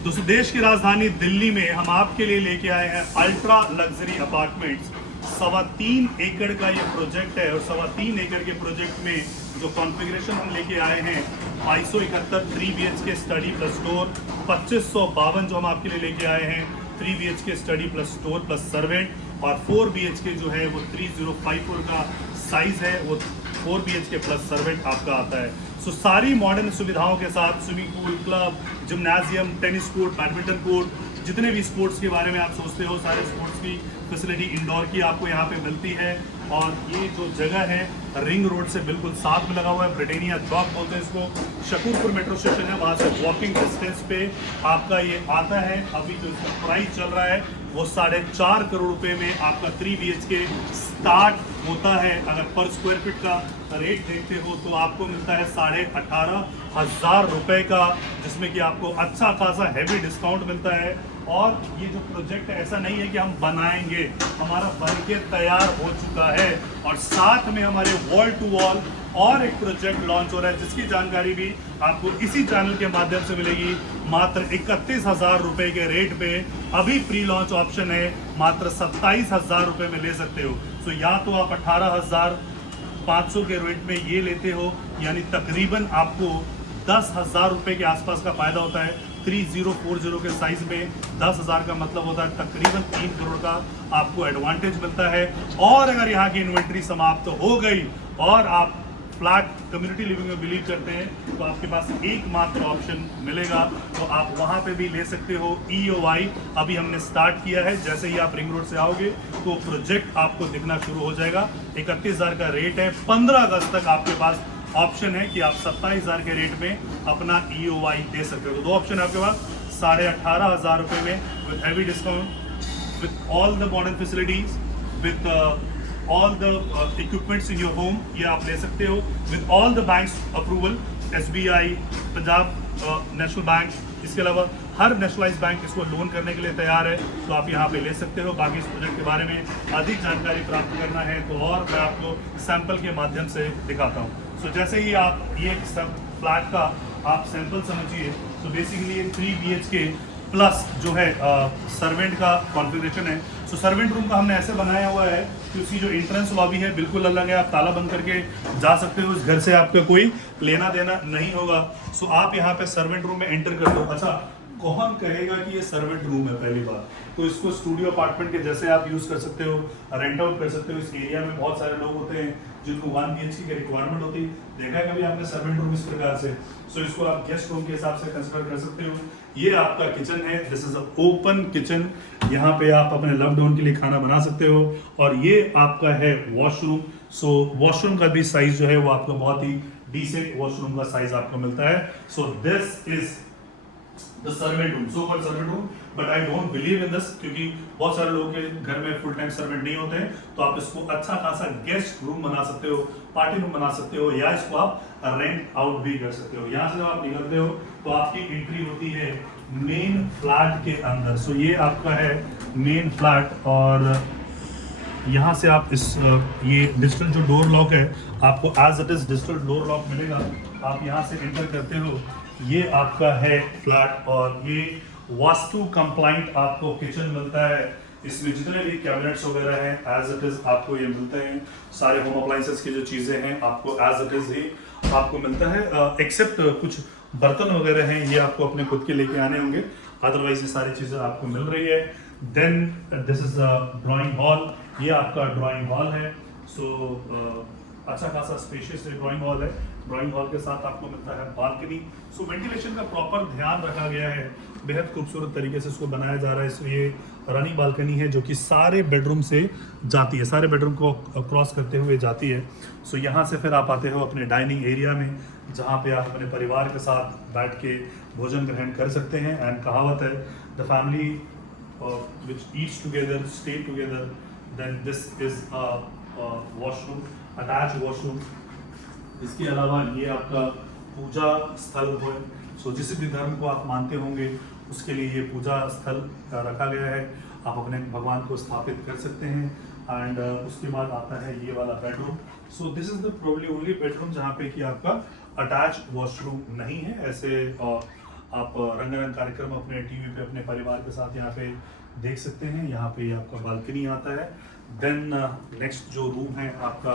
दोस्तों देश की राजधानी दिल्ली में हम आपके लिए लेके आए हैं अल्ट्रा लग्जरी अपार्टमेंट्स। 3.25 एकड़ का ये प्रोजेक्ट है और 3.25 एकड़ के प्रोजेक्ट में जो कॉन्फ़िगरेशन हम लेके आए हैं 2271 3 BHK स्टडी प्लस स्टोर, 2552 जो हम आपके लिए लेके आए हैं 3 BHK study plus store plus servant और 4 BHK जो है वो 3054 का साइज है, वो 4 BHK प्लस सर्वेंट आपका आता है। सो सारी मॉडर्न सुविधाओं के साथ swimming pool, club, gymnasium, tennis court, badminton court, जितने भी स्पोर्ट्स के बारे में आप सोचते हो सारे स्पोर्ट्स की फैसिलिटी इंडोर की आपको यहाँ पे मिलती है। और ये जो जगह है रिंग रोड से बिल्कुल साथ में लगा हुआ है, ब्रिटेनिया चौक बोलते हैं इसको, शकूरपुर मेट्रो स्टेशन है, वहाँ से वॉकिंग डिस्टेंस पे आपका ये आता है। अभी जो इसका प्राइस चल रहा है वो 4.5 करोड़ रुपए में आपका 3 BHK स्टार्ट होता है। अगर पर स्क्वायर फीट का रेट देखते हो तो आपको मिलता है 18,500 रुपए का, जिसमें कि आपको अच्छा खासा हैवी डिस्काउंट मिलता है। और ये जो प्रोजेक्ट है ऐसा नहीं है कि हम बनाएंगे, हमारा बन के तैयार हो चुका है और साथ में हमारे वॉल टू वॉल और एक प्रोजेक्ट लॉन्च हो रहा है जिसकी जानकारी भी आपको इसी चैनल के माध्यम से मिलेगी। मात्र 31,000 रुपए के रेट पे अभी प्री लॉन्च ऑप्शन है, मात्र 27,000 रुपए में ले सकते हो। तो या तो आप 18,500 के रेट में ये लेते हो, यानी तकरीबन आपको 10,000 रुपए के आसपास का फायदा होता है। 3040 के साइज में 10,000 का मतलब होता है तकरीबन 3 करोड़ का आपको एडवांटेज मिलता है। और अगर यहाँ की इन्वेंट्री समाप्त हो गई और आप फ्लैट कम्युनिटी लिविंग में बिलीव करते हैं तो आपके पास एकमात्र ऑप्शन मिलेगा, तो आप वहाँ पे भी ले सकते हो। EOI अभी हमने स्टार्ट किया है, जैसे ही आप रिंग रोड से आओगे तो प्रोजेक्ट आपको दिखना शुरू हो जाएगा। 31,000 का रेट है, 15 अगस्त तक आपके पास ऑप्शन है कि आप 27,000 के रेट में अपना EOI दे सकते हो। तो दो ऑप्शन है आपके पास, 18,500 रुपये में with heavy discount, with all the modern facilities, with all the equipments in your home, ये आप ले सकते हो with all the banks approval, SBI, Punjab national bank, इसके अलावा हर नेशनलाइज बैंक इसको लोन करने के लिए तैयार है, तो आप यहाँ पे ले सकते हो। बाकी इस प्रोजेक्ट के बारे में अधिक जानकारी प्राप्त करना है तो और मैं आपको सैंपल के माध्यम से दिखाता हूँ। सो जैसे ही आप ये सब फ्लैट का आप सैंपल समझिए, तो बेसिकली ये 3 BHK प्लस जो है सर्वेंट का कॉन्फ़िगरेशन है। सो सर्वेंट रूम का हमने ऐसे बनाया हुआ है कि उसकी जो एंट्रेंस लॉबी है बिल्कुल अलग है, आप ताला बंद करके जा सकते हो, इस घर से आपका कोई लेना देना नहीं होगा। सो आप यहाँ पे सर्वेंट रूम में एंटर कर दो। अच्छा, कौन कहेगा कि ये सर्वेंट रूम है? पहली बार तो इसको स्टूडियो अपार्टमेंट के जैसे आप यूज कर सकते हो, रेंट आउट कर सकते हो। इस एरिया में बहुत सारे लोग होते हैं जिनको 1 BHK की रिक्वायरमेंट होती है, देखा है कभी आपने सर्वेंट रूम इस प्रकार से? सो इसको आप गेस्ट रूम के हिसाब से कंसिडर कर सकते हो। ये आपका किचन है, this is a open kitchen, यहाँ पे आप अपने लव्ड वन के लिए खाना बना सकते हो। और ये आपका है वॉशरूम। सो वॉशरूम का भी साइज जो है वो आपको बहुत ही डिसेंट वॉशरूम का साइज आपको मिलता है। So this is the servant room, so called servant room, but I don't believe in this, क्योंकि बहुत सारे लोगों के घर में फुल टाइम सर्वेंट नहीं होते हैं। तो आप इसको अच्छा खासा गेस्ट रूम बना सकते हो, पार्टी रूम बना सकते हो, या इसको आप रेंट आउट भी कर सकते हो। यहाँ से जब आप निकलते हो तो आपकी एंट्री होती है मेन फ्लैट के अंदर। सो ये आपका है मेन फ्लैट, और यहाँ से आप इस ये डिजिटल जो डोर लॉक है आपको as it is digital door lock मिलेगा। आप यहाँ से एंटर करते हो, ये आपका है फ्लैट और ये वास्तु कंप्लाइंट आपको किचन मिलता है। इसमें जितने भी कैबिनेट्स वगैरह हैं एज इट इज आपको ये मिलते हैं। सारे होम अप्लाइंसेस की जो चीज़ें हैं आपको एज इट इज ही आपको मिलता है, एक्सेप्ट कुछ बर्तन वगैरह हैं ये आपको अपने खुद के लेके आने होंगे, अदरवाइज ये सारी चीज़ें आपको मिल रही है। Then this is drawing hall, ये आपका ड्राइंग हॉल है। सो अच्छा खासा स्पेशियस ड्राइंग हॉल है। ड्राइंग हॉल के साथ आपको मिलता है बालकनी। सो वेंटिलेशन का प्रॉपर ध्यान रखा गया है, बेहद खूबसूरत तरीके से इसको बनाया जा रहा है। इसमें ये रनिंग बालकनी है जो कि सारे बेडरूम से जाती है, सारे बेडरूम को क्रॉस करते हुए जाती है। सो यहाँ से फिर आप आते हो अपने डाइनिंग एरिया में, जहाँ पे आप अपने परिवार के साथ बैठ के भोजन ग्रहण कर सकते हैं। एंड कहावत है, the family which eats together stay together, then this is a washroom, attached washroom। इसके अलावा ये आपका पूजा स्थल है। सो जिस भी धर्म को आप मानते होंगे उसके लिए ये पूजा स्थल रखा गया है, आप अपने भगवान को स्थापित कर सकते हैं। एंड उसके बाद आता है ये वाला bedroom. So this is the probably only bedroom जहाँ पे कि आपका अटैच वॉशरूम नहीं है। ऐसे आप रंगारंग कार्यक्रम अपने टीवी पे अपने परिवार के साथ यहाँ पे देख सकते हैं। यहाँ पे ये आपका बालकनी आता है। देन नेक्स्ट जो रूम है आपका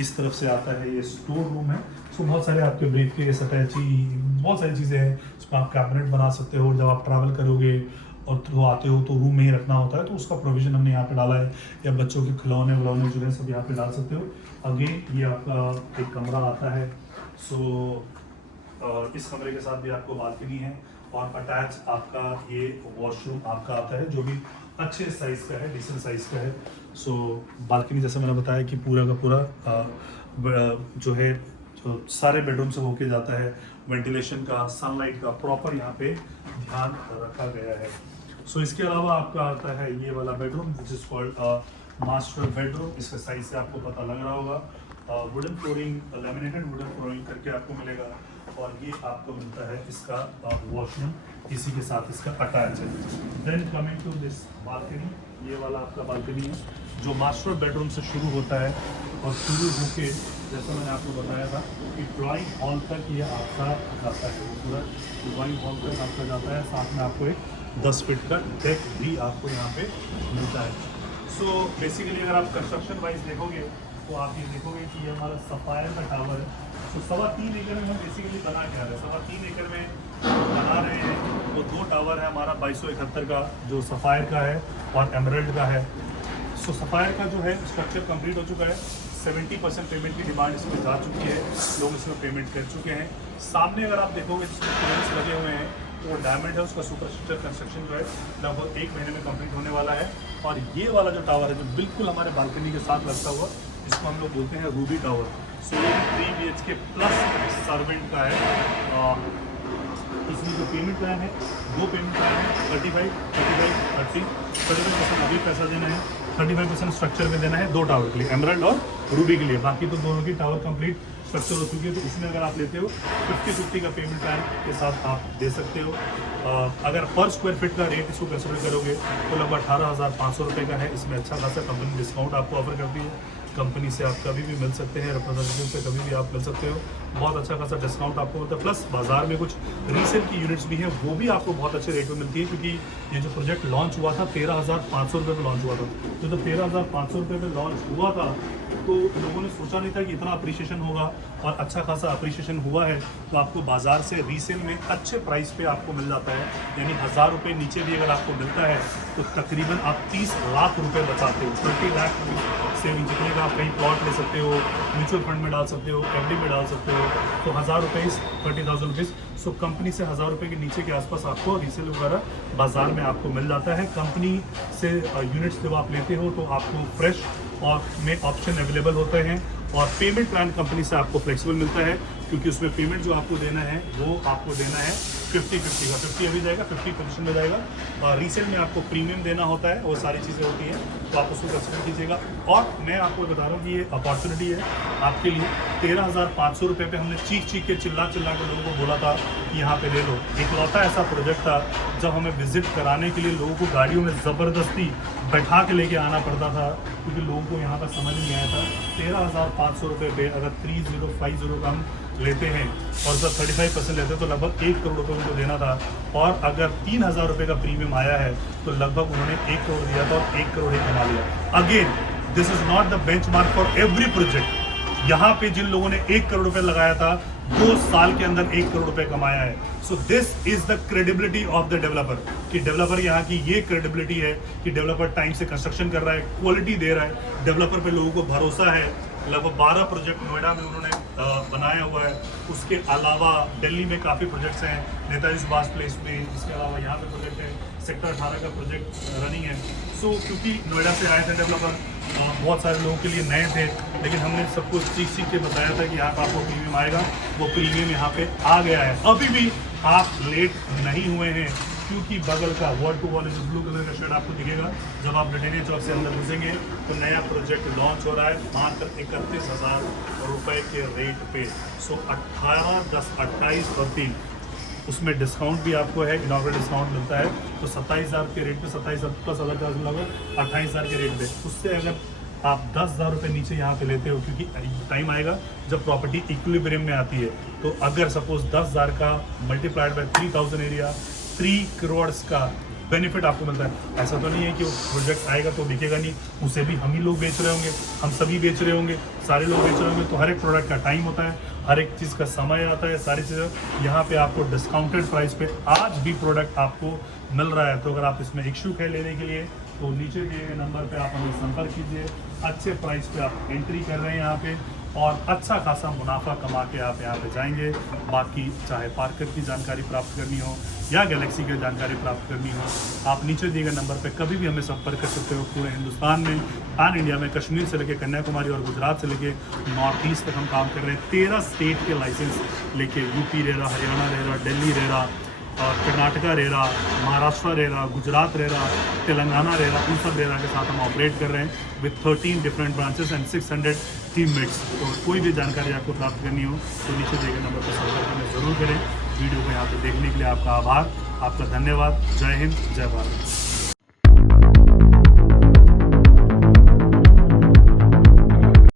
इस तरफ से आता है, ये स्टोर रूम है। उसमें बहुत सारे आपके ब्रीफकेस, अटैची, बहुत सारी चीज़ें हैं। उसमें आप कैबिनेट बना सकते हो। जब आप ट्रैवल करोगे और तो आते हो तो रूम में ही रखना होता है, तो उसका प्रोविज़न हमने यहाँ पे डाला है। या बच्चों के खिलौने विलौने जो है सब यहाँ पे डाल सकते हो। अगेन ये आपका एक कमरा आता है। सो इस कमरे के साथ भी आपको बालकनी है और अटैच आपका ये वॉशरूम आपका आता है, जो भी अच्छे साइज़ का है, डिसेंट साइज़ का है। सो बालकनी जैसे मैंने बताया कि पूरा का पूरा जो है जो सारे बेडरूम से होके जाता है। वेंटिलेशन का, सनलाइट का प्रॉपर यहाँ पे ध्यान रखा गया है। सो इसके अलावा आपका आता है ये वाला bedroom which is called master bedroom. इसका साइज से आपको पता लग रहा होगा। Wooden flooring, laminated wooden flooring करके आपको मिलेगा। और ये आपको मिलता है इसका वॉशरूम, इसी के साथ इसका अटैच है। Then coming to this balcony, ये वाला आपका बालकनी है जो मास्टर बेडरूम से शुरू होता है और शुरू होके जैसा मैंने आपको बताया था कि ड्राइंग हॉल तक ये आपका जाता है। पूरा ड्राइंग हॉल तक आपका जाता है। साथ में आपको एक 10 फीट का डेक भी आपको यहाँ पे मिलता है। सो बेसिकली अगर आप कंस्ट्रक्शन वाइज देखोगे तो आप ये देखोगे कि ये हमारा सफायर का टावर है। तो 3.25 एकड़ में हम बेसिकली बना क्या रहे हैं, 3.25 एकड़ में बना रहे हैं। तो 2 टावर है हमारा 2271 का जो सफायर का है और एमरल्ड का है। सो सफायर का जो है स्ट्रक्चर कंप्लीट हो चुका है। 70% पेमेंट की डिमांड इसमें जा चुकी है, लोग इसमें पेमेंट कर चुके हैं। सामने अगर आप देखोगे जिसमें पिलर्स लगे हुए हैं तो वो डायमंड है, उसका सुपरस्ट्रक्चर कंस्ट्रक्शन जो है लगभग 1 महीने में कंप्लीट होने वाला है। और ये वाला जो टावर है जो बिल्कुल हमारे बालकनी के साथ लगता हुआ, इसको हम लोग बोलते हैं रूबी टावर। सो ये 3 BHK प्लस सर्वेंट का है। इसमें जो पेमेंट प्लान है, 2 पेमेंट प्लान है, 35, 35% अभी पैसा देना है, 35% स्ट्रक्चर में देना है 2 टावर के लिए, एमरल्ड और रूबी के लिए। बाकी तो दोनों की टावर कंप्लीट स्ट्रक्चर हो चुकी है। तो इसमें अगर आप लेते हो 50-50 का पेमेंट प्लान के साथ आप दे सकते हो। अगर पर स्क्वायर फीट का रेट इसको कंसिडर करोगे तो लगभग 18,500 रुपये का है। इसमें अच्छा खासा कंपनी डिस्काउंट आपको ऑफर करती है। कंपनी से आप कभी भी मिल सकते हैं, रिप्रेजेंटेटिव से कभी भी आप मिल सकते हो। बहुत अच्छा खासा डिस्काउंट आपको मिलता है। प्लस बाजार में कुछ रीसेल की यूनिट्स भी हैं, वो भी आपको बहुत अच्छे रेट में मिलती है। क्योंकि ये जो प्रोजेक्ट लॉन्च हुआ था 13,500 रुपये में लॉन्च हुआ था। तो जब 13,500 रुपये में लॉन्च हुआ था तो लोगों ने सोचा नहीं था कि इतना अप्रिशिएशन होगा, और अच्छा खासा अप्रिशिएशन हुआ है। तो आपको बाज़ार से रीसेल में अच्छे प्राइस पे आपको मिल जाता है। यानी 1000 रुपये नीचे भी अगर आपको मिलता है तो तकरीबन आप 30 लाख रुपये बचाते हो। 20 लाख सेविंग, जितने का आप कहीं प्लॉट ले सकते हो, म्यूचुअल फंड में डाल सकते हो, FD में डाल सकते हो। तो 1000 रुपये 30,000 रुपीज़। सो कंपनी से 1000 रुपये के नीचे के आसपास आपको रीसेल वगैरह बाज़ार में आपको मिल जाता है। कंपनी से यूनिट्स जब आप लेते हो तो आपको फ्रेश और में ऑप्शन अवेलेबल होते हैं। और पेमेंट प्लान कंपनी से आपको फ्लेक्सिबल मिलता है, क्योंकि उसमें पेमेंट जो आपको देना है वो आपको देना है 50-50 का। 50 अभी जाएगा, 50 पोजीशन में जाएगा। और रीसेल में आपको प्रीमियम देना होता है, वो सारी चीज़ें होती हैं, तो आप उसको कंसिडर कीजिएगा। और मैं आपको बता रहा हूँ कि ये अपॉर्चुनिटी है आपके लिए। 13,500 रुपये पे हमने चीख के चिल्ला के लोगों को बोला था कि यहाँ पे ले लो। इकलौता ऐसा प्रोजेक्ट था जब हमें विजिट कराने के लिए लोगों को गाड़ियों में ज़बरदस्ती बैठा के लेके आना पड़ता था, क्योंकि लोगों को यहाँ का समझ नहीं आया था। 13,500 रुपये पे अगर 3050 का हम लेते हैं और जब 35% लेते हैं तो लगभग 1 करोड़ रुपये उनको देना था। और अगर 3,000 रुपये का प्रीमियम आया है तो लगभग उन्होंने 1 करोड़ दिया था और 1 करोड़ ही कमा लिया। Again this is not the benchmark for every project. यहाँ पे जिन लोगों ने 1 करोड़ रुपये लगाया था 2 साल के अंदर 1 करोड़ रुपये कमाया है। So this is the credibility of the developer, कि डेवलपर यहाँ की ये क्रेडिबिलिटी है कि डेवलपर टाइम से कंस्ट्रक्शन कर रहा है, क्वालिटी दे रहा है, डेवलपर पे लोगों को भरोसा है। लगभग 12 प्रोजेक्ट नोएडा में उन्होंने बनाया हुआ है। उसके अलावा दिल्ली में काफ़ी प्रोजेक्ट्स हैं, नेताजी सुभाष प्लेस में। इसके अलावा यहाँ पे प्रोजेक्ट है, सेक्टर 18 का प्रोजेक्ट रनिंग है। सो क्योंकि नोएडा से आए थे डेवलपर, बहुत सारे लोगों के लिए नए थे, लेकिन हमने सब कुछ सीख के बताया था कि यहाँ पर आपको प्रीमियम आएगा। वो प्रीमियम यहाँ पे आ गया है। अभी भी आप लेट नहीं हुए हैं, क्योंकि बगल का वॉल टू वॉल जो ब्लू कलर का शेड आपको दिखेगा जब आप ब्रिटेनिया चौक से अंदर घुसेंगे तो नया प्रोजेक्ट लॉन्च हो रहा है मात्र 31,000 रुपये के रेट पे। सो 18, 10, 28 और 3 उसमें डिस्काउंट भी आपको है, इनॉग्रेट डिस्काउंट मिलता है। तो 27,000 के रेट पे, 27 प्लस अदर चार्ज लगभग 28,000 के रेट पे। उससे अगर आप 10,000 रुपये नीचे यहाँ पे लेते हो, क्योंकि टाइम आएगा जब प्रॉपर्टी इक्विलिब्रियम में आती है। तो अगर सपोज 10,000 का मल्टीप्लाइड बाय 3,000 एरिया 3 करोड़ का बेनिफिट आपको मिलता है। ऐसा तो नहीं है कि वो प्रोजेक्ट आएगा तो बिकेगा नहीं, उसे भी हम ही लोग बेच रहे होंगे, हम सभी बेच रहे होंगे, सारे लोग बेच रहे होंगे। तो हर एक प्रोडक्ट का टाइम होता है, हर एक चीज़ का समय आता है, सारी चीज़ें यहाँ पे आपको डिस्काउंटेड प्राइस पे आज भी प्रोडक्ट आपको मिल रहा है। तो अगर आप इसमें इच्छुक है लेने के लिए तो नीचे दिए गए नंबर पे आप हमें संपर्क कीजिए। अच्छे प्राइस पे आप एंट्री कर रहे हैं यहाँ पे और अच्छा खासा मुनाफा कमा के आप यहाँ पे जाएंगे। बाकी चाहे पार्कर की जानकारी प्राप्त करनी हो या गैलेक्सी की जानकारी प्राप्त करनी हो, आप नीचे दिए गए नंबर पे कभी भी हमें संपर्क कर सकते हो। पूरे हिंदुस्तान में, पैन इंडिया में, कश्मीर से लेकर कन्याकुमारी और गुजरात से लेकर नॉर्थ ईस्ट तक हम काम कर रहे हैं। 13 स्टेट के लाइसेंस लेके, यूपी रह रहा, हरियाणा रह रहा, दिल्ली रह रहा और कर्नाटका रह रहा, महाराष्ट्र रह रहा, गुजरात रह रहा, तेलंगाना रह रहा, इन सब रह रहा के साथ हम ऑपरेट कर रहे हैं with 13 different branches and 600 teammates. तो कोई भी जानकारी आपको प्राप्त करनी हो तो नीचे दिए गए नंबर पर संपर्क हमें ज़रूर करें। वीडियो को यहाँ पे देखने के लिए आपका आभार, आपका धन्यवाद। जय हिंद, जय भारत।